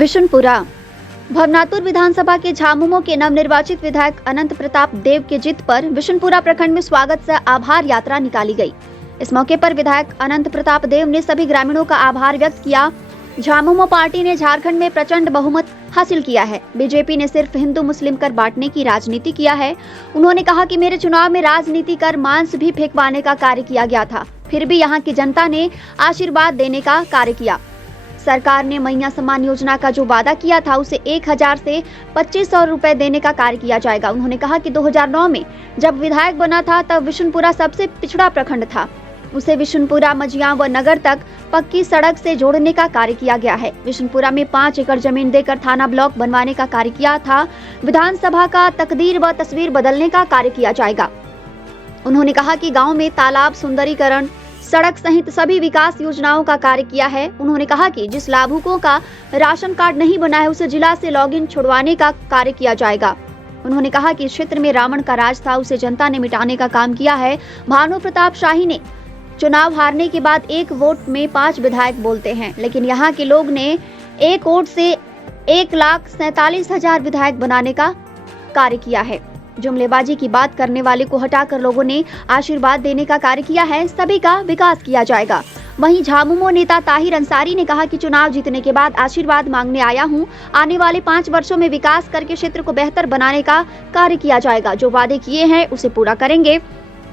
विशुनपुरा भवनातुर विधानसभा के झामुमो के नवनिर्वाचित विधायक अनंत प्रताप देव के जित पर विशुनपुरा प्रखंड में स्वागत से आभार यात्रा निकाली गई। इस मौके पर विधायक अनंत प्रताप देव ने सभी ग्रामीणों का आभार व्यक्त किया। झामुमो पार्टी ने झारखंड में प्रचंड बहुमत हासिल किया है। बीजेपी ने सिर्फ हिंदू मुस्लिम कर बांटने की राजनीति किया है। उन्होंने कहा कि मेरे चुनाव में राजनीति कर मांस भी फेंकवाने का कार्य किया गया था, फिर भी यहाँ की जनता ने आशीर्वाद देने का कार्य किया। सरकार ने मैया सम्मान योजना का जो वादा किया था उसे 1000 से 2500 रुपए देने का कार्य किया जाएगा। उन्होंने कहा कि 2009 में जब विधायक बना था तब विशुनपुरा सबसे पिछड़ा प्रखंड था, उसे विशुनपुरा मझिया व नगर तक पक्की सड़क से जोड़ने का कार्य किया गया है। विशुनपुरा में 5 एकड़ जमीन देकर थाना ब्लॉक बनवाने का कार्य किया था। विधानसभा का तकदीर व तस्वीर बदलने का कार्य किया जाएगा। उन्होंने कहा कि गाँव में तालाब सुंदरीकरण, सड़क सहित सभी विकास योजनाओं का कार्य किया है। उन्होंने कहा कि जिस लाभुकों का राशन कार्ड नहीं बना है उसे जिला से लॉगिन छुड़वाने का कार्य किया जाएगा। उन्होंने कहा कि इस क्षेत्र में रावण का राज था, उसे जनता ने मिटाने का काम किया है। भानु प्रताप शाही ने चुनाव हारने के बाद 1 वोट में 5 विधायक बोलते हैं, लेकिन यहाँ के लोग ने 1 वोट से 1,47,000 विधायक बनाने का कार्य किया है। जुमलेबाजी की बात करने वाले को हटाकर लोगों ने आशीर्वाद देने का कार्य किया है। सभी का विकास किया जाएगा। वहीं झामुमो नेता ताहिर अंसारी ने कहा कि चुनाव जीतने के बाद आशीर्वाद मांगने आया हूं। आने वाले 5 वर्षों में विकास करके क्षेत्र को बेहतर बनाने का कार्य किया जाएगा। जो वादे किए हैं उसे पूरा करेंगे।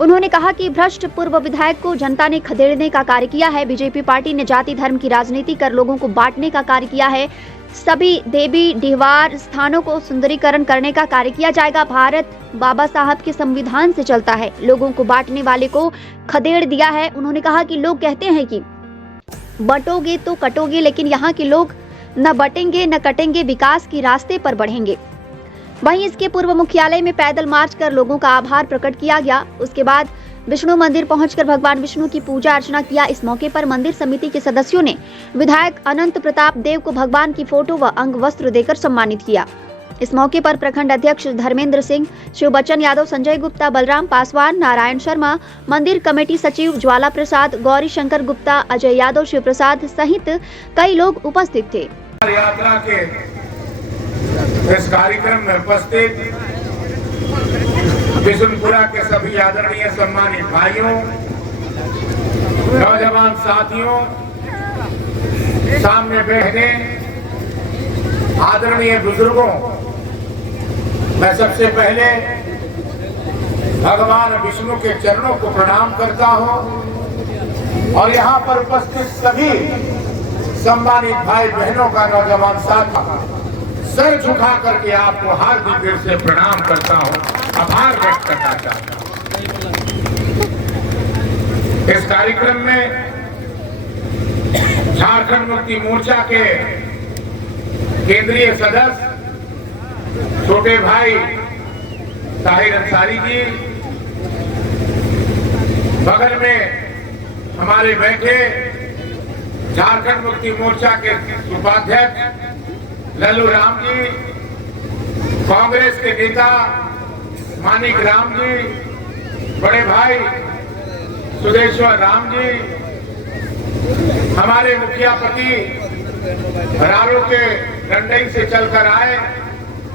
उन्होंने कहा कि भ्रष्ट पूर्व विधायक को जनता ने खदेड़ने का कार्य किया है। बीजेपी पार्टी ने जाति धर्म की राजनीति कर लोगों को बांटने का कार्य किया है। सभी देवी डिहवार स्थानों को सुंदरीकरण करने का कार्य किया जाएगा। भारत बाबा साहब के संविधान से चलता है, लोगों को बांटने वाले को खदेड़ दिया है। उन्होंने कहा कि लोग कहते हैं कि बटोगे तो कटोगे, लेकिन यहाँ के लोग न बटेंगे न कटेंगे, विकास के रास्ते पर बढ़ेंगे। वहीं इसके पूर्व मुख्यालय में पैदल मार्च कर लोगों का आभार प्रकट किया गया। उसके बाद विष्णु मंदिर पहुंचकर भगवान विष्णु की पूजा अर्चना किया। इस मौके पर मंदिर समिति के सदस्यों ने विधायक अनंत प्रताप देव को भगवान की फोटो व अंग वस्त्र देकर सम्मानित किया। इस मौके पर प्रखंड अध्यक्ष धर्मेंद्र सिंह, शिव बच्चन यादव, संजय गुप्ता, बलराम पासवान, नारायण शर्मा, मंदिर कमेटी सचिव ज्वाला प्रसाद, गौरी शंकर गुप्ता, अजय यादव, शिव प्रसाद सहित कई लोग उपस्थित थे। यात्रा के इस कार्यक्रम में उपस्थित विशुनपुरा के सभी आदरणीय सम्मानित भाइयों, नौजवान साथियों, सामने बैठे आदरणीय बुजुर्गों, मैं सबसे पहले भगवान विष्णु के चरणों को प्रणाम करता हूं और यहाँ पर उपस्थित सभी सम्मानित भाई बहनों का, नौजवान साथी, सर झुका करके आपको हार्दिक दिल से प्रणाम करता हूं, आभार व्यक्त करना चाहता हूं। इस कार्यक्रम में झारखंड मुक्ति मोर्चा के केंद्रीय सदस्य छोटे भाई ताहिर अंसारी जी, बगल में हमारे बैठे झारखंड मुक्ति मोर्चा के उपाध्यक्ष लल्लू राम जी, कांग्रेस के नेता मानिक राम जी, बड़े भाई सुदेश्वर राम जी, हमारे मुखियापति रारो के डंडई से चलकर आए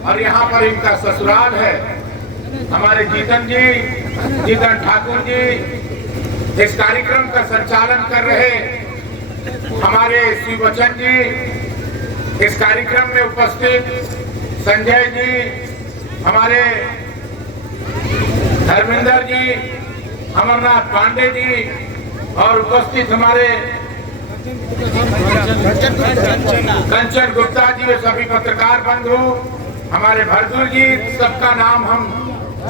और यहाँ पर इनका ससुराल है, हमारे जीतन ठाकुर जी, इस कार्यक्रम का संचालन कर रहे हमारे शिव बच्चन जी, इस कार्यक्रम में उपस्थित संजय जी, हमारे धर्मेंद्र जी, अमरनाथ पांडे जी और उपस्थित हमारे कंचन गुप्ता जी, सभी पत्रकार बंधु, हमारे भरदूर जी, सबका नाम हम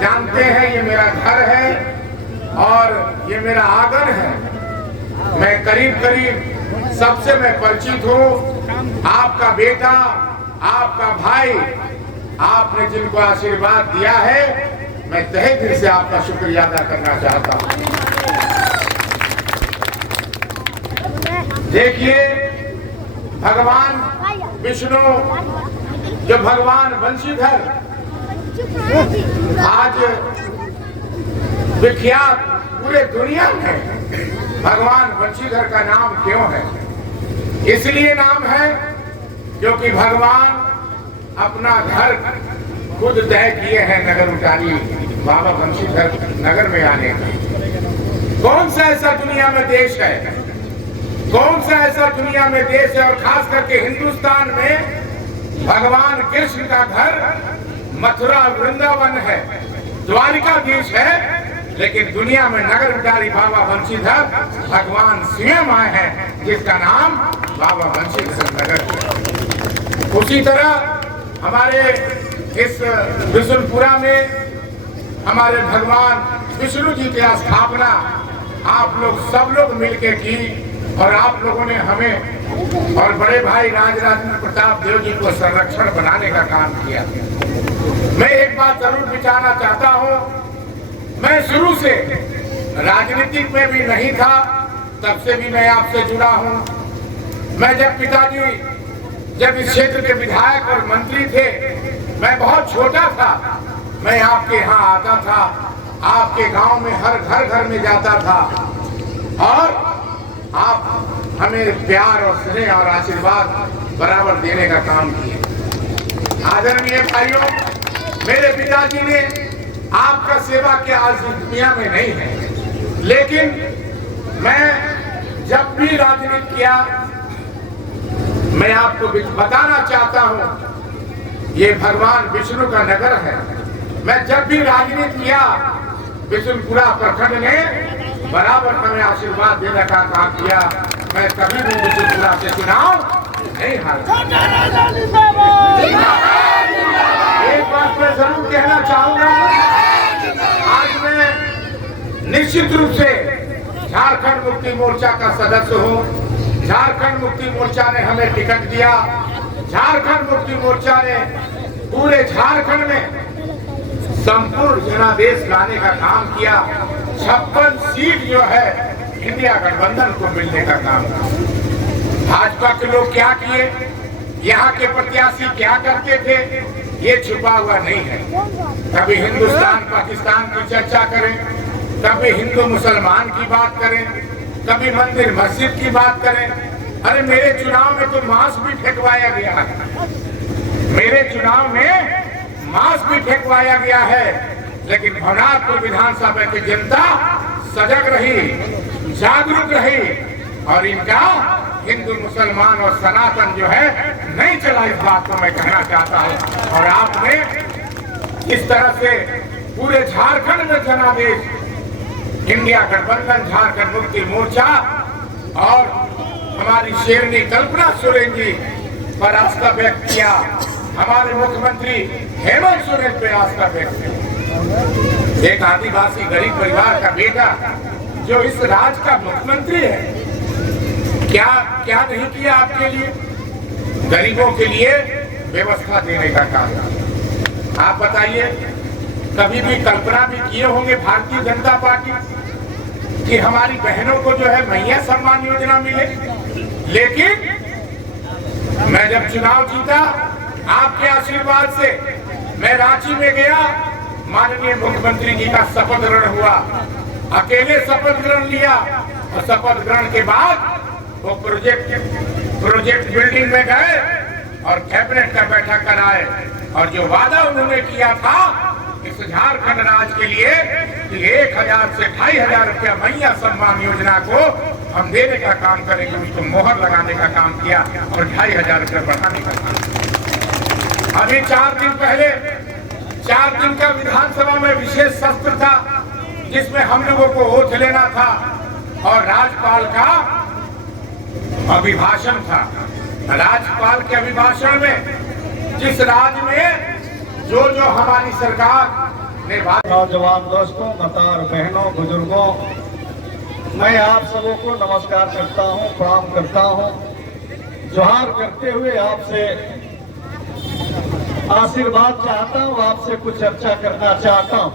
जानते हैं। ये मेरा घर है और ये मेरा आंगन है। मैं करीब सबसे मैं परिचित हूँ। आपका बेटा, आपका भाई, आपने जिनको आशीर्वाद दिया है, मैं तहे दिल से आपका शुक्रिया अदा करना चाहता हूं। देखिए, भगवान विष्णु, जो भगवान बंशीधर आज विख्यात पूरे दुनिया में, भगवान बंशीधर का नाम क्यों है? इसलिए नाम है क्योंकि भगवान अपना घर खुद तय किए हैं नगर उटारी बाबा बंशीधर नगर में आने का। कौन सा ऐसा दुनिया में देश है, कौन सा ऐसा दुनिया में देश है, और खास करके हिंदुस्तान में भगवान कृष्ण का घर मथुरा वृंदावन है, द्वारिकाधीश है, लेकिन दुनिया में नगर उटारी बाबा बंशीधर भगवान स्वयं आए हैं, जिसका नाम बाबा बंशीधर नगर। उसी तरह हमारे इस बिशुनपुरा में हमारे भगवान विष्णु जी की स्थापना आप लोग सब लोग मिलकर की, और आप लोगों ने हमें और बड़े भाई राजराजेंद्र प्रताप देव जी को संरक्षण बनाने का काम किया। मैं एक बात जरूर बिचारना चाहता हूँ, मैं शुरू से राजनीतिक में भी नहीं था, तब से भी मैं आपसे जुड़ा हूँ। मैं जब पिताजी जब इस क्षेत्र के विधायक और मंत्री थे, मैं बहुत छोटा था, मैं आपके यहाँ आता था, आपके गांव में हर घर में जाता था, और आप हमें प्यार और स्नेह और आशीर्वाद बराबर देने का काम किए। आदरणीय भाइयों, मेरे पिताजी ने आपका सेवा के आज दुनिया में नहीं है, लेकिन मैं जब भी राजनीति किया, मैं आपको बताना चाहता हूं, ये भगवान विष्णु का नगर है। मैं जब भी राजनीति किया, बिशुनपुरा प्रखंड ने बराबर हमें आशीर्वाद देने का काम किया। मैं कभी भी बिशुनपुरा से चुनाव नहीं हारा। एक बात मैं जरूर कहना चाहूंगा, आज मैं निश्चित रूप से झारखंड मुक्ति मोर्चा का सदस्य हूँ। झारखंड मुक्ति मोर्चा ने हमें टिकट दिया। झारखंड मुक्ति मोर्चा ने पूरे झारखंड में संपूर्ण जनादेश लाने का काम किया। 56 सीट जो है इंडिया गठबंधन को मिलने का काम किया। भाजपा के लोग क्या किए, यहाँ के प्रत्याशी क्या करते थे, ये छुपा हुआ नहीं है। कभी हिंदुस्तान पाकिस्तान की चर्चा करें, कभी हिंदू मुसलमान की बात करें, कभी मंदिर मस्जिद की बात करें। अरे मेरे चुनाव में तो मांस भी फेंकवाया गया है, मेरे चुनाव में मांस भी फेंकवाया गया है, लेकिन भवनाथपुर विधानसभा की जनता सजग रही, जागरूक रही, और इनका हिंदू मुसलमान और सनातन जो है नहीं चला। इस बात को मैं कहना चाहता हूँ। और आपने इस तरह से पूरे झारखंड में जनादेश इंडिया गठबंधन, झारखंड मुक्ति मोर्चा और हमारी शेरनी कल्पना सोरेन जी पर आस्था व्यक्त किया, हमारे मुख्यमंत्री हेमंत सोरेन पे आस्था व्यक्त किया। एक आदिवासी गरीब परिवार का बेटा जो इस राज्य का मुख्यमंत्री है, क्या क्या नहीं किया आपके लिए, गरीबों के लिए व्यवस्था देने का काम। आप बताइए, कभी भी कल्पना भी किए होंगे भारतीय जनता पार्टी कि हमारी बहनों को जो है मैया सम्मान योजना मिले? लेकिन मैं जब चुनाव जीता, आपके आशीर्वाद से मैं रांची में गया, माननीय मुख्यमंत्री जी का शपथ ग्रहण हुआ, अकेले शपथ ग्रहण लिया, और शपथ ग्रहण के बाद वो प्रोजेक्ट बिल्डिंग में गए और कैबिनेट का बैठक कराए, और जो वादा उन्होंने किया था इस झारखंड राज्य के लिए कि 1000 से 2500 रुपया मैया सम्मान योजना को हम देने का काम करेंगे, उसको मोहर लगाने का काम किया और 2500 रुपया बढ़ाने का काम किया। अभी 4 दिन पहले 4 दिन का विधानसभा में विशेष सत्र था, जिसमें हम लोगों को ओथ लेना था और राज्यपाल का अभिभाषण था। राज्यपाल के अभिभाषण में जिस राज्य में जो हमारी सरकार ने, नौजवान दोस्तों, माताओं बहनों, बुजुर्गों, मैं आप सबों को नमस्कार करता हूं, प्रणाम करता हूं। जोहार करते हुए आपसे आशीर्वाद चाहता हूं, आपसे कुछ चर्चा करना चाहता हूं।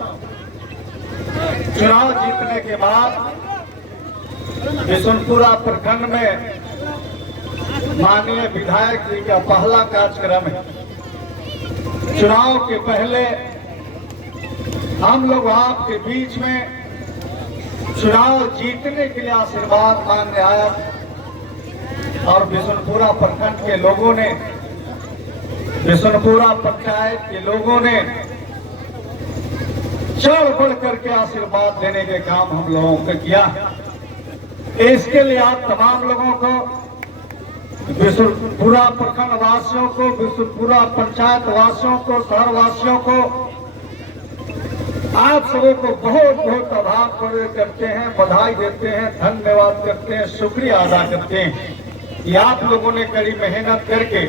चुनाव जीतने के बाद बिशुनपुरा प्रखंड में माननीय विधायक जी का पहला कार्यक्रम है। चुनाव के पहले हम लोग आपके बीच में चुनाव जीतने के लिए आशीर्वाद मांगने आया, और बिशुनपुरा प्रखंड के लोगों ने बिशनपुरा पंचायत के लोगों ने चढ़ बढ़ करके आशीर्वाद देने के काम हम लोगों को किया। इसके लिए आप तमाम लोगों को, बिशनपुरा प्रखंड वासियों को, बिशनपुरा पंचायत वासियों को, शहर वासियों को, आप सबों को बहुत बहुत आभार प्रकट करते हैं, बधाई देते हैं, धन्यवाद करते हैं, शुक्रिया अदा करते हैं कि आप लोगों ने कड़ी मेहनत करके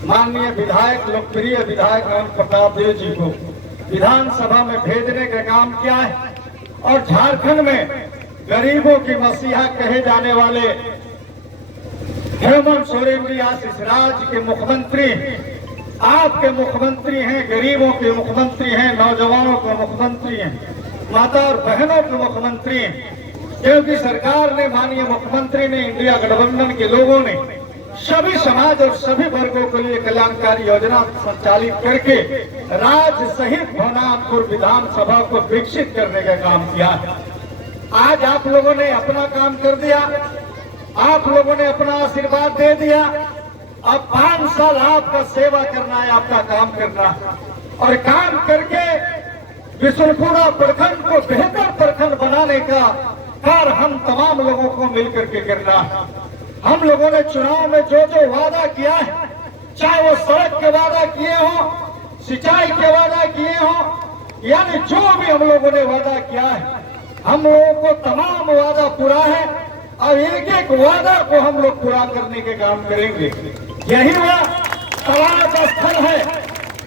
माननीय विधायक, लोकप्रिय विधायक अनंत प्रताप देव जी को विधानसभा में भेजने का काम किया है। और झारखंड में गरीबों की मसीहा कहे जाने वाले हेमंत सोरेन जी आज इस राज्य के मुख्यमंत्री, आपके मुख्यमंत्री हैं, गरीबों के मुख्यमंत्री हैं, नौजवानों के मुख्यमंत्री हैं, माता और बहनों के मुख्यमंत्री हैं। क्योंकि सरकार ने, माननीय मुख्यमंत्री ने, इंडिया गठबंधन के लोगों ने सभी समाज और सभी वर्गों के लिए कल्याणकारी योजना संचालित करके राज्य सहित भवनाथपुर विधानसभा को विकसित करने का काम किया है। आज आप लोगों ने अपना काम कर दिया, आप लोगों ने अपना आशीर्वाद दे दिया। अब 5 साल आपका सेवा करना है, आपका काम करना है और काम करके बिशनपुरा प्रखंड को बेहतर प्रखंड बनाने का कार्य हम तमाम लोगों को मिलकर के करना है। हम लोगों ने चुनाव में जो जो वादा किया है, चाहे वो सड़क के वादा किए हो, सिंचाई के वादा किए हो, यानी जो भी हम लोगों ने वादा किया है, हम लोगों को तमाम वादा पूरा है और एक एक वादा को हम लोग पूरा करने के काम करेंगे। यही वह तालाब का स्थल है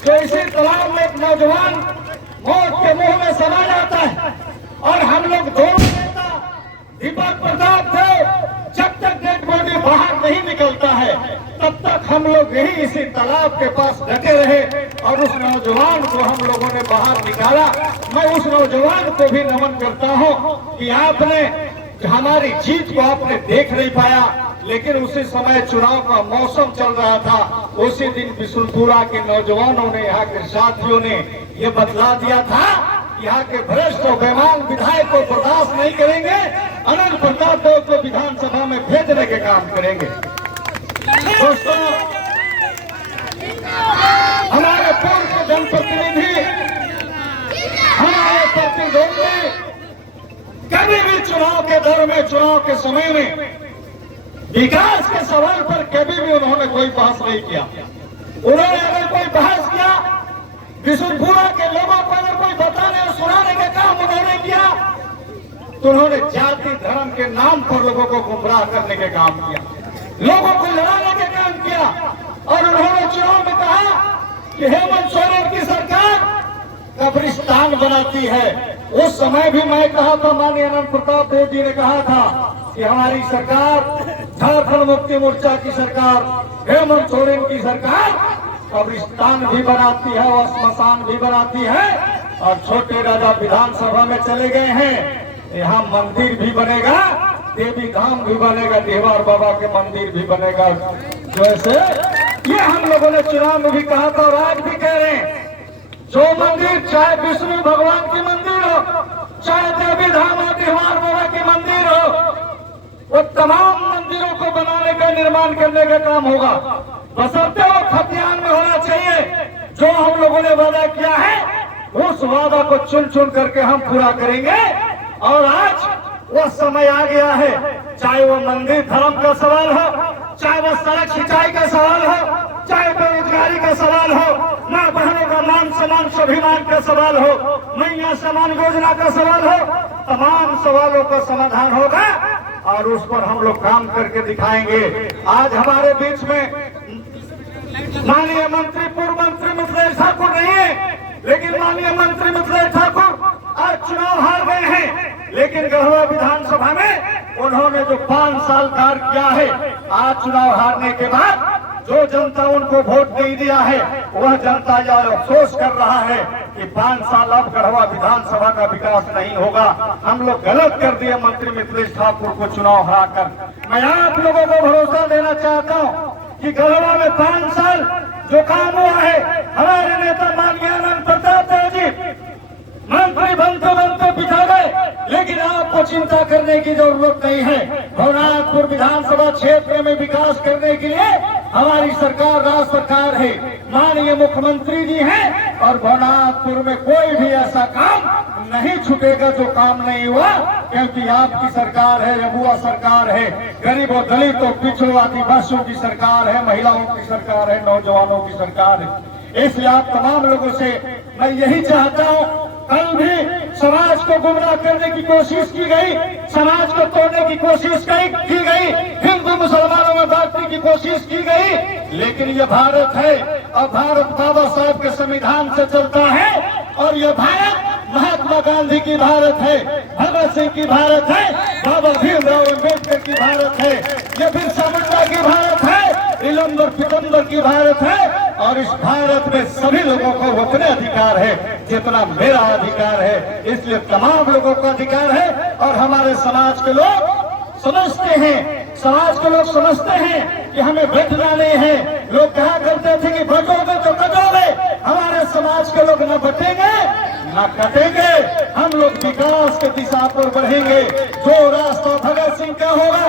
जो इसी तालाब में एक नौजवान मौत के मुंह में समा जाता है और हम लोग दोनों नेता दीपक प्रताप थे, जब तक डेड बॉडी बाहर नहीं निकलता है तब तक हम लोग यही इसी तालाब के पास डटे रहे और उस नौजवान को हम लोगों ने बाहर निकाला। मैं उस नौजवान को भी नमन करता हूं कि आपने हमारी जीत को आपने देख नहीं पाया, लेकिन उसी समय चुनाव का मौसम चल रहा था। उसी दिन बिशनपुरा के नौजवानों ने, यहाँ के साथियों ने ये बतला दिया था, यहाँ के भ्रष्ट और बेईमान विधायक को बर्दाश्त नहीं करेंगे, अनंत प्रताप देव को विधानसभा में भेजने के काम करेंगे। दोस्तों, हमारे पूर्व जनप्रतिनिधि, हमारे प्रतिद्वंदी कभी भी चुनाव के दौर में, चुनाव के समय में विकास के सवाल पर कभी भी उन्होंने कोई बहस नहीं किया। उन्होंने अगर कोई बहस किया, बिशनपुरा के लोगों को अगर कोई बताने और सुनाने का काम उन्होंने किया, तो उन्होंने जाति धर्म के नाम पर लोगों को गुमराह करने के काम किया, लोगों को लड़ाने के काम किया। और उन्होंने चुनाव में कहा कि हेमंत सोरेन की सरकार कब्रिस्तान बनाती है। उस समय भी मैं कहा था, माननीय अनंत प्रताप देव जी ने कहा था कि हमारी सरकार, झारखंड मुक्ति मोर्चा की सरकार, हेमंत सोरेन की सरकार कब्रिस्तान भी बनाती है और श्मशान भी बनाती है। और छोटे राजा विधानसभा में चले गए हैं, यहाँ मंदिर भी बनेगा, देवी धाम भी बनेगा, देवार बाबा के मंदिर भी बनेगा। जैसे ये हम लोगों ने चुनाव में भी कहा था और आज भी कह रहे हैं, जो मंदिर, चाहे विष्णु भगवान की मंदिर हो, चाहे देवी धाम और देवार बाबा की मंदिर हो, वो तमाम मंदिरों को बनाने का, निर्माण करने का काम होगा। बशर्ते वो खतियान में होना चाहिए। जो हम लोगों ने वादा किया है उस वादा को चुन चुन करके हम पूरा करेंगे। और आज वो समय आ गया है, चाहे वो मंदिर धर्म का सवाल हो, चाहे वो सड़क सिंचाई का सवाल हो, चाहे बेरोजगारी का सवाल हो, माँ बहनों का मान सम्मान स्वाभिमान का सवाल हो, मैया सम्मान योजना का सवाल हो, तमाम सवालों का समाधान होगा और उस पर हम लोग काम करके दिखाएंगे। आज हमारे बीच में माननीय मंत्री, पूर्व मंत्री मिथिलेश ठाकुर नहीं है, लेकिन माननीय मंत्री मिथिलेश ठाकुर आज चुनाव हार गए हैं, लेकिन गढ़वा विधानसभा में उन्होंने जो 5 साल कार्य किया है, आज चुनाव हारने के बाद जो जनता उनको वोट नहीं दिया है, वह जनता यह अफसोस कर रहा है कि 5 साल अब गढ़वा विधानसभा का विकास नहीं होगा। हम लोग गलत कर दिए मंत्री मिथिलेश ठाकुर को चुनाव हराकर। मैं आप लोगों को भरोसा देना चाहता हूँ कि गढ़वा में 5 साल जो काम हुआ है, हमारे नेता माननीय अनंत प्रताप देव जी मंत्री बनते बनते पिछड़ गए, लेकिन आपको चिंता करने की जरूरत नहीं है। भवनाथपुर विधानसभा क्षेत्र में विकास करने के लिए हमारी सरकार राज्य सरकार है, माननीय मुख्यमंत्री जी हैं, और भवनाथपुर में कोई भी ऐसा काम नहीं छूटेगा जो काम नहीं हुआ, क्योंकि आपकी सरकार है, रघुआ सरकार है, गरीबों दलितों पिछड़ों आदिवासियों की सरकार है, महिलाओं की सरकार है, नौजवानों की सरकार है। इसलिए आप तमाम लोगों से मैं यही चाहता हूँ, कल भी समाज को गुमराह करने की कोशिश की गई, समाज को तोड़ने की कोशिश की गई, हिंदू मुसलमानों में बांटने की कोशिश की गई, लेकिन ये भारत है और भारत बाबा साहब के संविधान से चलता है, और ये भारत महात्मा गांधी की भारत है, भगत सिंह की भारत है, बाबा भीमराव अम्बेडकर की भारत है, ये बिरसा मुंडा की भारत है, इलंबर पितंबर की भारत है, और इस भारत में सभी लोगों को उतने अधिकार है जितना मेरा अधिकार है। इसलिए तमाम लोगों का अधिकार है, और हमारे समाज के लोग समझते हैं, समाज के लोग समझते हैं कि हमें बंटना नहीं है। लोग कहा करते थे कि बटोगे तो कटोगे, हमारे समाज के लोग न बटेंगे न कटेंगे, हम लोग विकास की दिशा पर बढ़ेंगे। जो रास्ता भगत सिंह का होगा